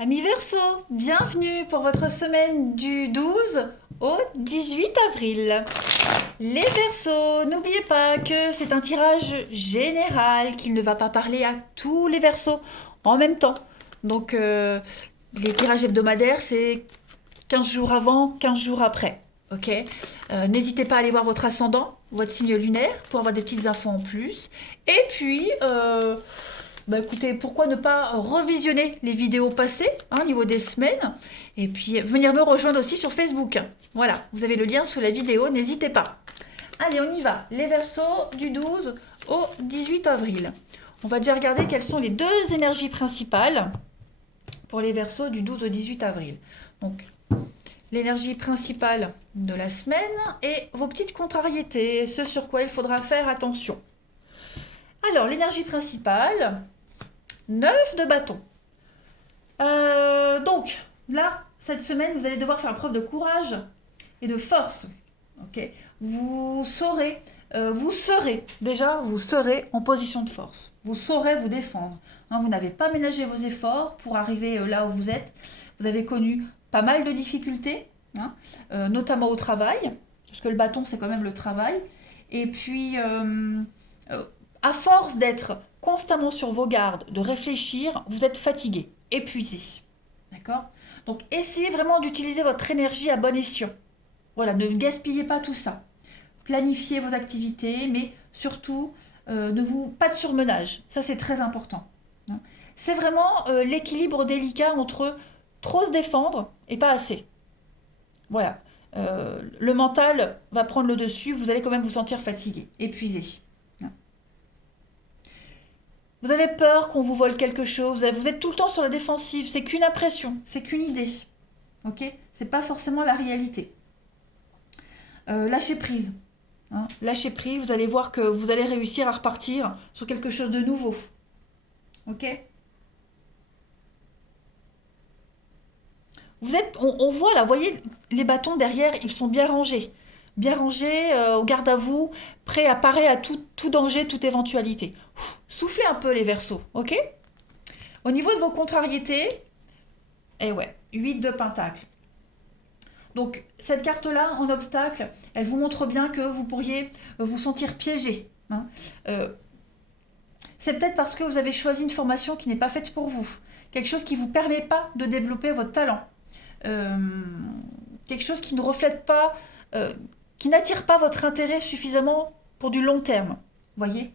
Amis Verseau, bienvenue pour votre semaine du 12 au 18 avril. Les Verseaux, n'oubliez pas que c'est un tirage général, qu'il ne va pas parler à tous les Verseaux en même temps. Donc les tirages hebdomadaires, c'est 15 jours avant, 15 jours après. Ok. N'hésitez pas à aller voir votre ascendant, votre signe lunaire, pour avoir des petites infos en plus. Et puis, écoutez, pourquoi ne pas revisionner les vidéos passées, au niveau des semaines, et puis venir me rejoindre aussi sur Facebook. Voilà, vous avez le lien sous la vidéo, n'hésitez pas. Allez, on y va. Les Verseaux du 12 au 18 avril. On va déjà regarder quelles sont les deux énergies principales pour les Verseaux du 12 au 18 avril. Donc, l'énergie principale de la semaine et vos petites contrariétés, ce sur quoi il faudra faire attention. Alors, l'énergie principale, 9 de bâton. Donc, là, cette semaine, vous allez devoir faire preuve de courage et de force. Ok. Vous serez en position de force. Vous saurez vous défendre. Vous n'avez pas ménagé vos efforts pour arriver là où vous êtes. Vous avez connu pas mal de difficultés, notamment au travail, parce que le bâton, c'est quand même le travail. Et puis, à force d'être constamment sur vos gardes, de réfléchir, vous êtes fatigué, épuisé. D'accord? Donc, essayez vraiment d'utiliser votre énergie à bon escient. Voilà, ne gaspillez pas tout ça. Planifiez vos activités, mais surtout, pas de surmenage. Ça, c'est très important. C'est vraiment l'équilibre délicat entre trop se défendre et pas assez. Voilà. Le mental va prendre le dessus, vous allez quand même vous sentir fatigué, épuisé. Vous avez peur qu'on vous vole quelque chose, vous êtes tout le temps sur la défensive, c'est qu'une impression, c'est qu'une idée. Ok? C'est pas forcément la réalité. Lâchez prise. Lâchez prise, vous allez voir que vous allez réussir à repartir sur quelque chose de nouveau. Ok? On voit là, vous voyez, les bâtons derrière, ils sont bien rangés. Bien rangés, au garde à vous, prêts à parer à tout danger, toute éventualité. Soufflez un peu les Verseaux, ok? Au niveau de vos contrariétés, 8 de Pentacle. Donc cette carte-là, en obstacle, elle vous montre bien que vous pourriez vous sentir piégé. C'est peut-être parce que vous avez choisi une formation qui n'est pas faite pour vous. Quelque chose qui ne vous permet pas de développer votre talent. Quelque chose qui ne reflète pas, qui n'attire pas votre intérêt suffisamment pour du long terme. Voyez.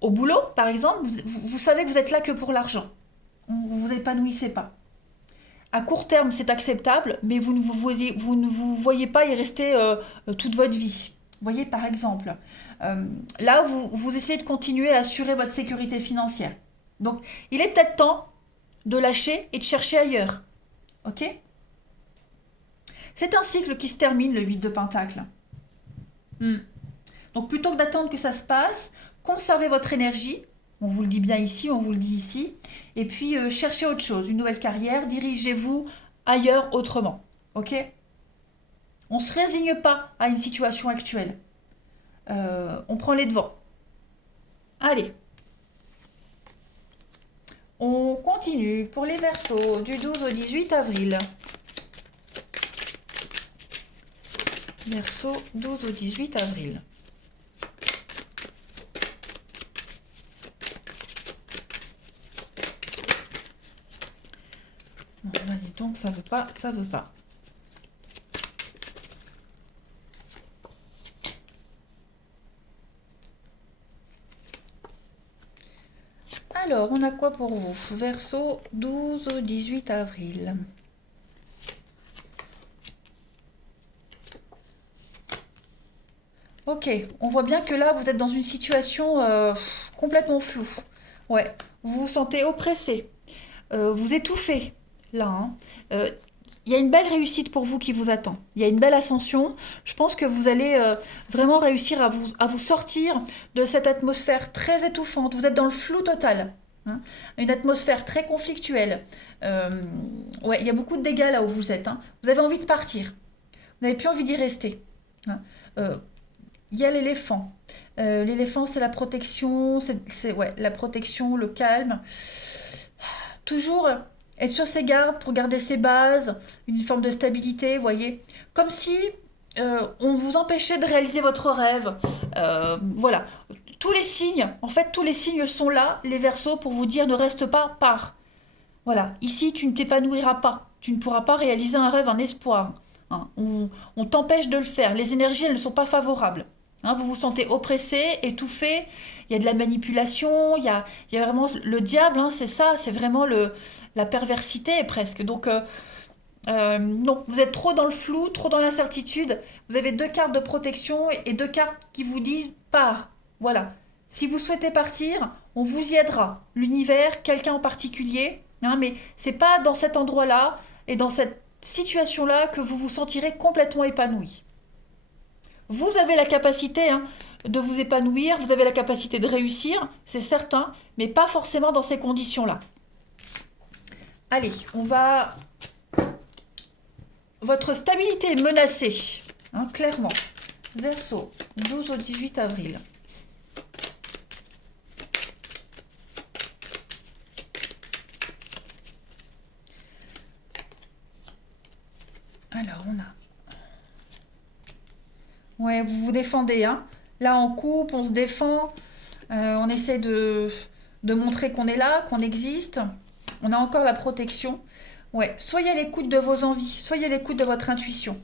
Au boulot, par exemple, vous savez que vous êtes là que pour l'argent. Vous vous épanouissez pas. À court terme, c'est acceptable, mais vous ne vous voyez pas y rester toute votre vie. Vous voyez, par exemple, là, vous essayez de continuer à assurer votre sécurité financière. Donc, il est peut-être temps de lâcher et de chercher ailleurs. Ok? C'est un cycle qui se termine, le 8 de Pentacle. Donc, plutôt que d'attendre que ça se passe, conservez votre énergie. On vous le dit bien ici, on vous le dit ici. Et puis, cherchez autre chose, une nouvelle carrière, dirigez-vous ailleurs autrement. Ok? On ne se résigne pas à une situation actuelle. On prend les devants. Allez. On continue pour les Verseaux du 12 au 18 avril. Verseau 12 au 18 avril. Bon, là, dis donc, ça veut pas, ça veut pas. Alors, on a quoi pour vous? Verseau 12 au 18 avril. Ok, on voit bien que là, vous êtes dans une situation complètement floue. Ouais, vous vous sentez oppressé, vous étouffez, là. Il y a une belle réussite pour vous qui vous attend. Il y a une belle ascension. Je pense que vous allez vraiment réussir à vous sortir de cette atmosphère très étouffante. Vous êtes dans le flou total. Une atmosphère très conflictuelle. Il y a beaucoup de dégâts là où vous êtes. Vous avez envie de partir. Vous n'avez plus envie d'y rester. hein. Euh, Il y a l'éléphant. L'éléphant, c'est la protection, la protection, le calme. Toujours être sur ses gardes pour garder ses bases, une forme de stabilité, vous voyez. Comme si on vous empêchait de réaliser votre rêve. Voilà. Tous les signes, en fait, tous les signes sont là, les Verseaux, pour vous dire ne reste pas, pars. Voilà. Ici, tu ne t'épanouiras pas. Tu ne pourras pas réaliser un rêve, un espoir. Hein. On t'empêche de le faire. Les énergies, elles ne sont pas favorables. Hein, vous vous sentez oppressé, étouffé, il y a de la manipulation, il y a vraiment le diable, hein, c'est ça, c'est vraiment la perversité presque. Donc, non, vous êtes trop dans le flou, trop dans l'incertitude. Vous avez deux cartes de protection et deux cartes qui vous disent pars. Voilà. Si vous souhaitez partir, on vous y aidera. L'univers, quelqu'un en particulier, hein, mais c'est pas dans cet endroit-là et dans cette situation-là que vous vous sentirez complètement épanoui. Vous avez la capacité de vous épanouir, vous avez la capacité de réussir, c'est certain, mais pas forcément dans ces conditions-là. Allez, on va... Votre stabilité est menacée, hein, clairement. Verseau, 12 au 18 avril. Alors, on a... Ouais, vous vous défendez, hein. Là, en couple, on se défend. On essaie de montrer qu'on est là, qu'on existe. On a encore la protection. Ouais, soyez à l'écoute de vos envies. Soyez à l'écoute de votre intuition.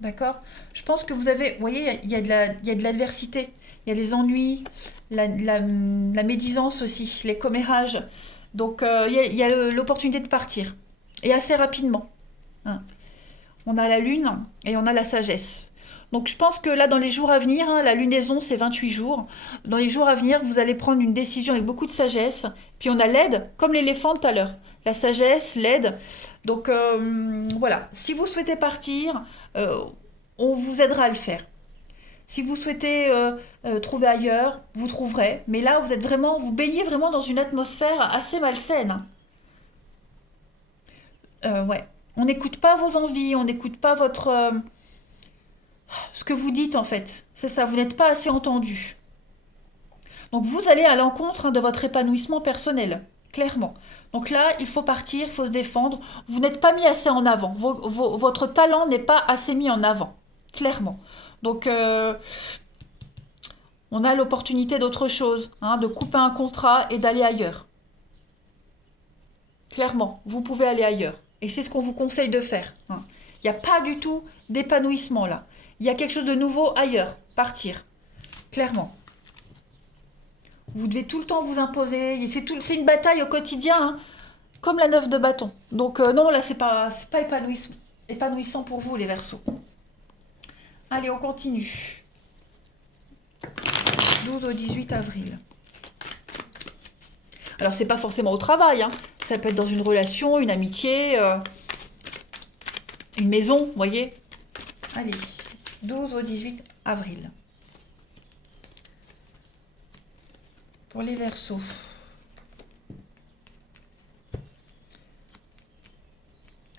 D'accord? Je pense que vous avez... Vous voyez, il y a de l'adversité. Il y a les ennuis, la médisance aussi, les commérages. Donc, il y a l'opportunité de partir. Et assez rapidement. Hein. On a la lune et on a la sagesse. Donc je pense que là, dans les jours à venir, hein, la lunaison, c'est 28 jours. Dans les jours à venir, vous allez prendre une décision avec beaucoup de sagesse. Puis on a l'aide, comme l'éléphant tout à l'heure. La sagesse, l'aide. Donc voilà, si vous souhaitez partir, on vous aidera à le faire. Si vous souhaitez trouver ailleurs, vous trouverez. Mais là, vous baignez vraiment dans une atmosphère assez malsaine. Ouais. On n'écoute pas vos envies, on n'écoute pas ce que vous dites en fait. C'est ça, vous n'êtes pas assez entendu. Donc vous allez à l'encontre de votre épanouissement personnel, clairement. Donc là, il faut partir, il faut se défendre. Vous n'êtes pas mis assez en avant. Votre talent n'est pas assez mis en avant, clairement. Donc on a l'opportunité d'autre chose, hein, de couper un contrat et d'aller ailleurs. Clairement, vous pouvez aller ailleurs. Et c'est ce qu'on vous conseille de faire. Hein. Il n'y a pas du tout d'épanouissement là. Il y a quelque chose de nouveau ailleurs. Partir. Clairement. Vous devez tout le temps vous imposer. C'est une bataille au quotidien, hein, comme la 9 de bâton. Donc non, là, c'est pas épanouissant pour vous, les Verseaux. Allez, on continue. 12 au 18 avril. Alors, c'est pas forcément au travail, hein. Ça peut être dans une relation, une amitié, une maison, vous voyez. Allez, 12 au 18 avril. Pour les Verseaux.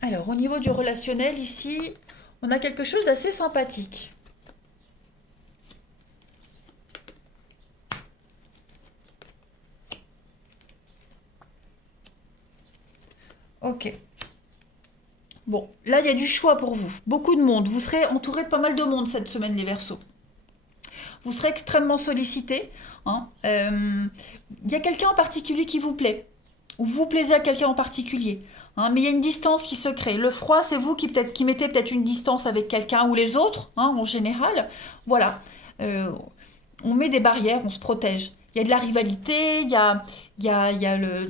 Alors, au niveau du relationnel, ici, on a quelque chose d'assez sympathique. Ok. Bon, là, il y a du choix pour vous. Beaucoup de monde. Vous serez entouré de pas mal de monde cette semaine, les Verseaux. Vous serez extrêmement sollicité. Hein. Y a quelqu'un en particulier qui vous plaît. Ou vous plaisez à quelqu'un en particulier. Hein, mais il y a une distance qui se crée. Le froid, c'est vous qui mettez peut-être une distance avec quelqu'un ou les autres, hein, en général. Voilà. On met des barrières, on se protège. Il y a de la rivalité,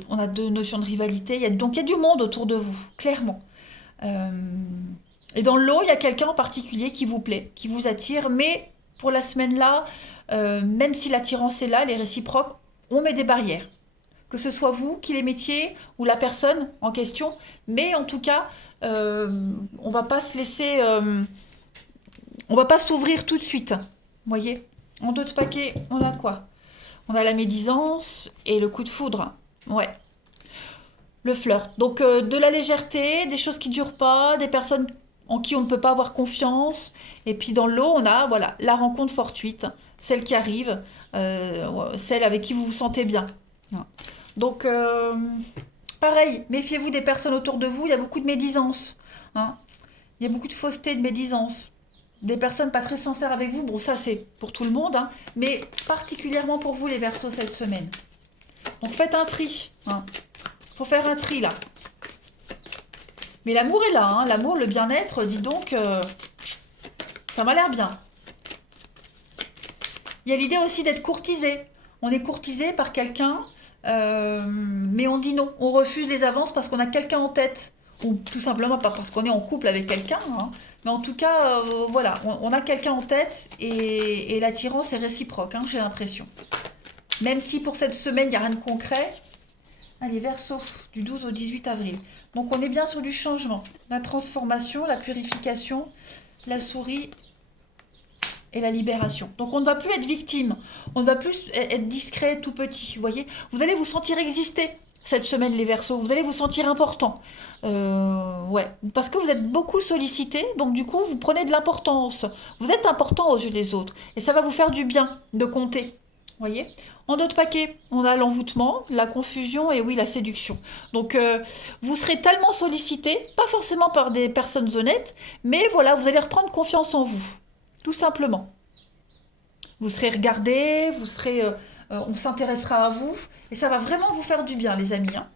on a deux notions de rivalité. Donc il y a du monde autour de vous, clairement. Et dans l'eau, il y a quelqu'un en particulier qui vous plaît, qui vous attire. Mais pour la semaine-là, même si l'attirance est là, elle est réciproque, on met des barrières. Que ce soit vous qui les mettiez ou la personne en question. Mais en tout cas, on va pas se laisser... on va pas s'ouvrir tout de suite. Vous voyez? En d'autres paquets, on a quoi? On a la médisance et le coup de foudre. Ouais. Le flirt. Donc de la légèreté, des choses qui durent pas, des personnes en qui on ne peut pas avoir confiance. Et puis dans l'eau, on a voilà, la rencontre fortuite, celle qui arrive, celle avec qui vous vous sentez bien. Donc Pareil, méfiez-vous des personnes autour de vous, il y a beaucoup de médisance. Hein. Il y a beaucoup de fausseté, de médisance. Des personnes pas très sincères avec vous, bon ça c'est pour tout le monde, hein, mais particulièrement pour vous les Verseaux cette semaine. Donc faites un tri. Hein. Faut faire un tri là. Mais l'amour est là, hein. L'amour, le bien-être, dis donc, ça m'a l'air bien. Il y a l'idée aussi d'être courtisé. On est courtisé par quelqu'un, mais on dit non. On refuse les avances parce qu'on a quelqu'un en tête. Ou tout simplement pas parce qu'on est en couple avec quelqu'un. Hein. Mais en tout cas, voilà, on a quelqu'un en tête et l'attirance est réciproque, hein, j'ai l'impression. Même si pour cette semaine, il n'y a rien de concret. Allez, Verseau, du 12 au 18 avril. Donc on est bien sur du changement. La transformation, la purification, la souris et la libération. Donc on ne va plus être victime. On ne va plus être discret, tout petit. Vous voyez, vous allez vous sentir exister cette semaine, les Verseaux. Vous allez vous sentir important. Ouais, parce que vous êtes beaucoup sollicité. Donc du coup, vous prenez de l'importance. Vous êtes important aux yeux des autres. Et ça va vous faire du bien de compter. Voyez. En d'autres paquets, on a l'envoûtement, la confusion et oui, la séduction. Donc, vous serez tellement sollicité, pas forcément par des personnes honnêtes, mais voilà, vous allez reprendre confiance en vous, tout simplement. Vous serez regardé, on s'intéressera à vous, et ça va vraiment vous faire du bien, les amis. Hein.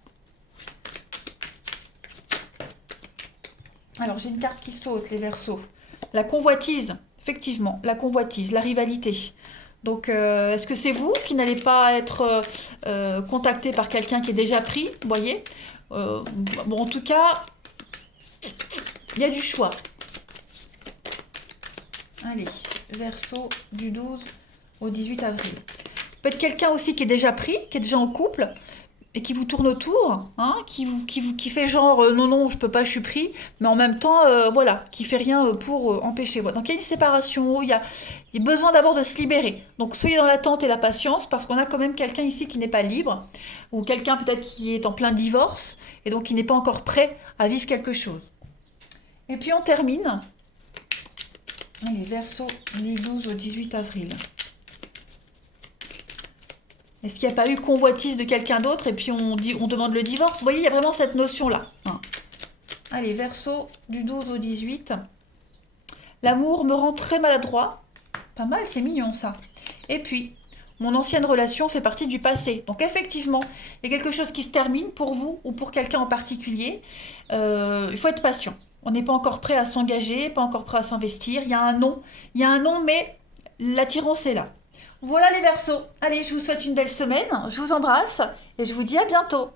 Alors, j'ai une carte qui saute, les Verseaux. La convoitise, effectivement, la convoitise, la rivalité. Donc, est-ce que c'est vous qui n'allez pas être contacté par quelqu'un qui est déjà pris, vous voyez bon, en tout cas, il y a du choix. Allez, Verseau du 12 au 18 avril. Peut-être quelqu'un aussi qui est déjà pris, qui est déjà en couple, et qui vous tourne autour, hein, qui fait genre non, non, je peux pas, je suis pris, mais en même temps, voilà, qui fait rien pour empêcher. Voilà. Donc il y a une séparation, il y a besoin d'abord de se libérer. Donc soyez dans l'attente et la patience, parce qu'on a quand même quelqu'un ici qui n'est pas libre, ou quelqu'un peut-être qui est en plein divorce, et donc qui n'est pas encore prêt à vivre quelque chose. Et puis on termine. Allez, Verseau, les 12 au 18 avril. Est-ce qu'il n'y a pas eu convoitise de quelqu'un d'autre et puis on demande le divorce? Vous voyez, il y a vraiment cette notion-là. Hein. Allez, Verseau, du 12 au 18. L'amour me rend très maladroit. Pas mal, c'est mignon ça. Et puis, mon ancienne relation fait partie du passé. Donc effectivement, il y a quelque chose qui se termine pour vous ou pour quelqu'un en particulier. Il faut être patient. On n'est pas encore prêt à s'engager, pas encore prêt à s'investir. Il y a un non, mais l'attirance est là. Voilà les Verseaux. Allez, je vous souhaite une belle semaine, je vous embrasse et je vous dis à bientôt.